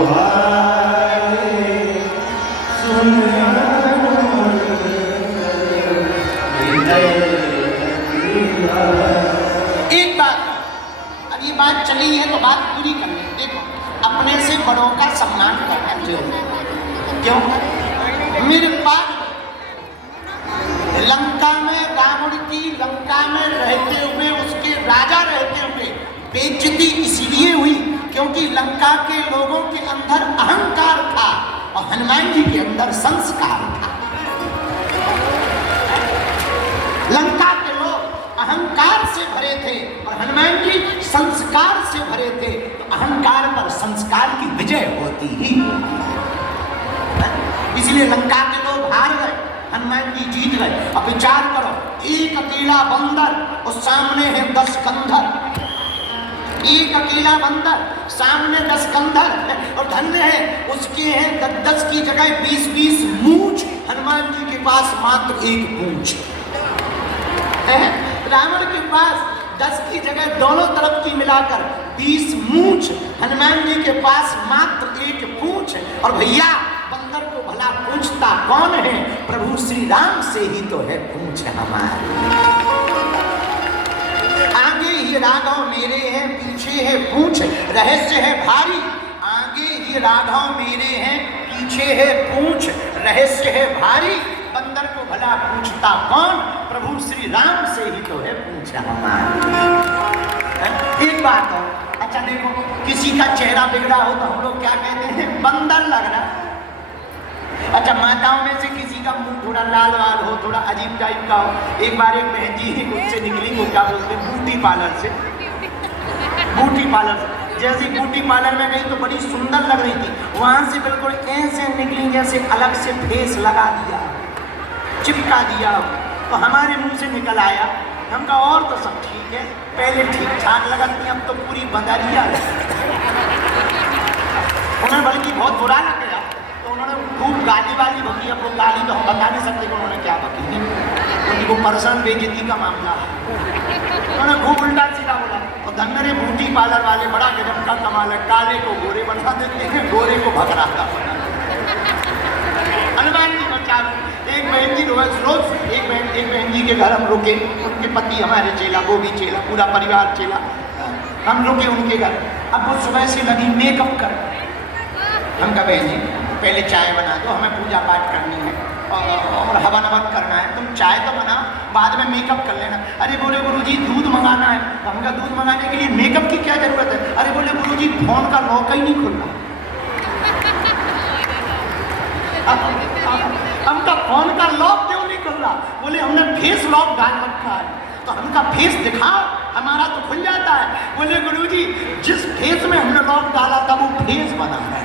एक बात, अब ये बात चली है तो बात पूरी कर ले। देखो, अपने से बड़ों का सम्मान करना चाहिए। क्यों? मेरे पास लंका में रावण की लंका में रहते हुए, उसके राजा रहते हुए बेइज्जती इसलिए हुई क्योंकि लंका के लोगों के अंदर अहंकार था और हनुमान जी के अंदर संस्कार था। लंका के लोग अहंकार से भरे थे और हनुमान जी संस्कार से भरे थे, तो अहंकार पर संस्कार की विजय होती ही होती। इसलिए लंका के लोग हार गए, हनुमान जी जीत गए। अब विचार करो, एक अकेला बंदर और सामने है 10 कंधर। एक अकेला बंदर, सामने 10 कंधर, और धन्य है उसके हैं 10 की जगह 20-20 मूंछ। हनुमान जी के पास मात्र 1 पूंछ। रावण के पास 10 की जगह दोनों तरफ की मिलाकर 20 मूंछ, हनुमान जी के पास मात्र 1 पूंछ। और भैया, बंदर को भला पूछता कौन है? प्रभु श्री राम से ही तो है पूंछ हमारी। आगे ही राघव मेरे हैं, पीछे है पूंछ, रहस्य है भारी। आगे ही राघव मेरे हैं, पीछे है पूंछ, रहस्य है भारी। बंदर को भला पूछता कौन? प्रभु श्री राम से ही तो है पूंछ हमारी। एक बात हो, अच्छा देखो, किसी का चेहरा बिगड़ा हो तो हम लोग क्या कहते हैं? बंदर लग रहा। अच्छा, माताओं में से किसी का मुंह थोड़ा लाल वाल हो, थोड़ा अजीब टाइप का हो। एक बार एक बहन जी उससे निकली, वो क्या बोलते हैं, ब्यूटी पार्लर से। ब्यूटी पार्लर से जैसे ब्यूटी पार्लर में गई तो बड़ी सुंदर लग रही थी, वहां से बिल्कुल ऐसे निकली जैसे अलग से फेस लगा दिया, चिपका दिया, तो हमारे मुंह से निकल आया। हम कहा और तो सब ठीक है, पहले ठीक ठाक लगा थी, अब तो पूरी बंदरिया। उन्हें बल्कि बहुत बुरा लग गया, तो उन्होंने खूब गाली वाली बकी। अब वो गाली तो हम बता नहीं सकते कि उन्होंने क्या बकी है, क्योंकि वो पर्सनल बेइज्जती का मामला है। उन्होंने खूब उल्टा सीधा बोला। और धन्य ब्यूटी पार्लर वाले बड़ा गजब का कमाल है, काले को गोरे बना देते हैं, गोरे को भगरा का बना। हनुमान जी बचा। एक बहन जी रोज एक बहन जी के घर हम रुके, उनके पति हमारे चेला, वो भी चेला, पूरा परिवार चेला। हम रुके उनके घर। अब वो सुबह से लगी मेकअप कर। हम कहा बहन जी पहले चाय बना दो, हमें पूजा पाठ करनी है और हवन अवन करना है, तुम चाय तो बनाओ, बाद में मेकअप कर लेना। अरे बोले गुरुजी दूध मंगाना है। हमका दूध मंगाने के लिए मेकअप की क्या जरूरत है? अरे बोले गुरुजी फोन का लॉक ही नहीं खुल रहा। हमका फोन का लॉक क्यों नहीं खुल रहा? बोले हमने फेस लॉक डाल रखा है। तो हमका फेस दिखाओ, हमारा तो खुल जाता है। बोले गुरुजी जिस फेस में हमने लॉक डाला था वो फेस बना है।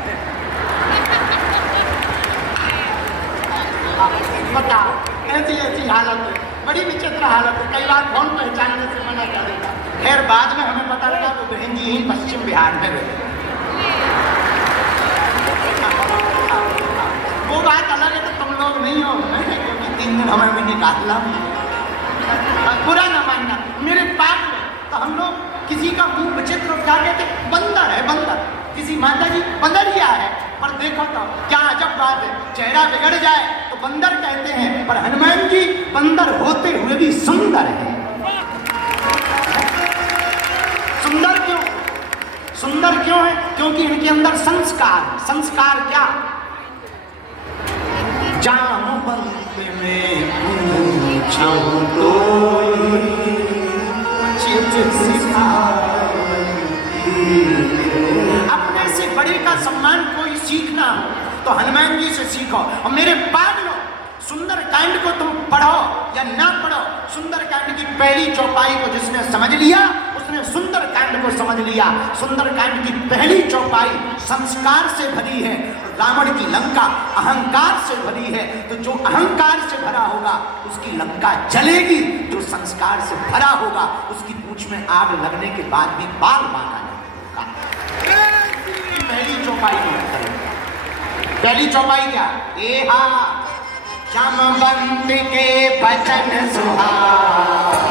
बताओ, ऐसी हालत है, बड़ी विचित्र हालत है। कई बार फोन पहचानने से मना कर देता। खैर बाद में हमें पता लगा वो बहन जी ही पश्चिम बिहार में रहते। वो बात अलग है, तो तुम लोग नहीं हो, क्योंकि 3 दिन हमें भी निकाला। बुरा ना मानना मेरे पास में। तो हम लोग किसी का मुंह विचित्र क्या कहते? बंदर है, बंदर। किसी माता जी बंदरिया है। पर देखो तो क्या अजब बात है, चेहरा बिगड़ जाए तो बंदर कहते हैं, पर हनुमान जी बंदर होते हुए भी सुंदर है। सुंदर क्यों? सुंदर क्यों है? क्योंकि इनके अंदर संस्कार। संस्कार क्या? जामवंत में पूछो तो अपने से बड़े का सम्मान कोई सीखना हो तो हनुमान जी से सीखो। और मेरे पागलों, सुंदर कांड को तुम पढ़ो या ना पढ़ो, सुंदर कांड की पहली चौपाई को जिसने समझ लिया उसने सुंदर कांड को समझ लिया। सुंदर कांड की पहली चौपाई संस्कार से भरी है। रावण की लंका अहंकार से भरी है, तो जो अहंकार से भरा होगा उसकी लंका जलेगी। जो संस्कार से भरा होगा उसकी पूंछ में आग लगने के बाद भी बाल बांका नहीं होगा। पहली चौपाई में पहली चौपाई क्या? ए हा जामवंत के बचन सुहाए,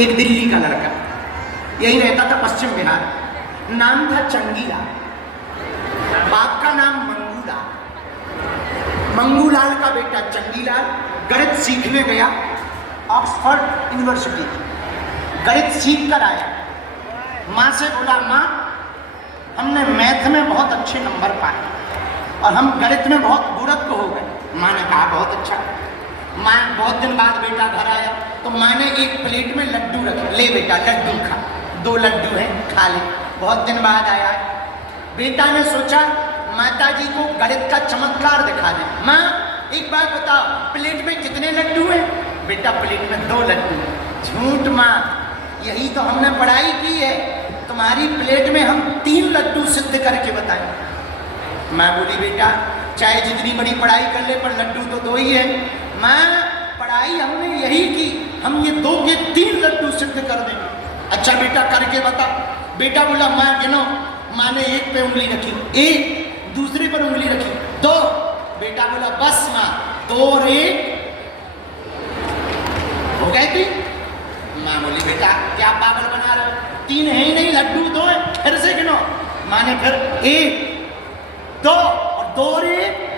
एक दिल्ली का लड़का, यही रहता था पश्चिम बिहार, नाम था चंगीलाल, बाप का नाम मंगूलाल। मंगूलाल का बेटा चंगीलाल गणित सीखने गया ऑक्सफोर्ड यूनिवर्सिटी, गणित सीख कर आया। माँ से बोला, माँ हमने मैथ में बहुत अच्छे नंबर पाए और हम गणित में बहुत बुड़क हो गए। माँ ने कहा बहुत अच्छा। माँ बहुत दिन बाद बेटा घर आया तो माँ ने एक प्लेट में लड्डू रखे, ले बेटा लड्डू खा, 2 लड्डू हैं खा ले। बहुत दिन बाद आया, बेटा ने सोचा माता जी को गणित का चमत्कार दिखा दे। माँ एक बात बताओ, प्लेट में कितने लड्डू हैं? बेटा प्लेट में 2 लड्डू। झूठ माँ, यही तो हमने पढ़ाई की है, तुम्हारी प्लेट में हम 3 लड्डू सिद्ध करके बताए। माँ बोली बेटा चाहे जितनी बड़ी पढ़ाई कर ले पर लड्डू तो 2 ही है। माँ पढ़ाई हमने यही की, हम ये 2 के 3 लड्डू सिद्ध कर देंगे। अच्छा बेटा करके बता। बेटा बोला माँ गिनो। माँ ने 1 पे उंगली रखी, 1, दूसरे पर उंगली रखी, 2। बेटा बोला बस माँ, 2 और 1 हो गए 3। माँ बोली बेटा क्या पागल बना रहे हो, 3 है ही नहीं, लड्डू 2 है, फिर से गिनो। माँ ने फिर 1, 2 और 2 और 1,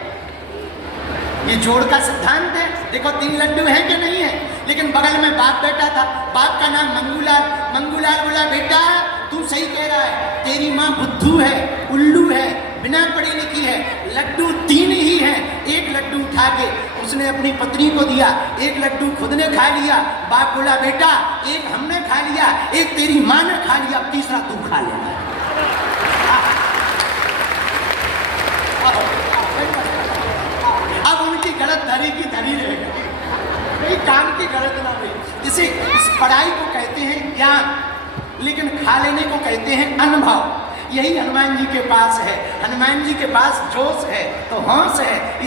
ये जोड़ का सिद्धांत है। देखो 3 लड्डू हैं कि नहीं है। लेकिन बगल में बाप बैठा था, बाप का नाम मंगूलाल। मंगूलाल बोला बेटा तू सही कह रहा है, तेरी माँ बुद्धू है, उल्लू है, बिना पढ़ी लिखी है, लड्डू 3 ही हैं। 1 लड्डू उठा के उसने अपनी पत्नी को दिया, 1 लड्डू खुद ने खा लिया। बाप बोला बेटा 1 हमने खा लिया, 1 तेरी माँ ने खा लिया, 3रा तू खा लेना। अब उनकी गलत धरी की धरी रह गई, कहीं काम की गलत ना हुई। इसे इस पढ़ाई को कहते हैं ज्ञान, लेकिन खा लेने को कहते हैं अनुभव। यही हनुमान जी के पास है। हनुमान जी के पास जोश है तो होश है।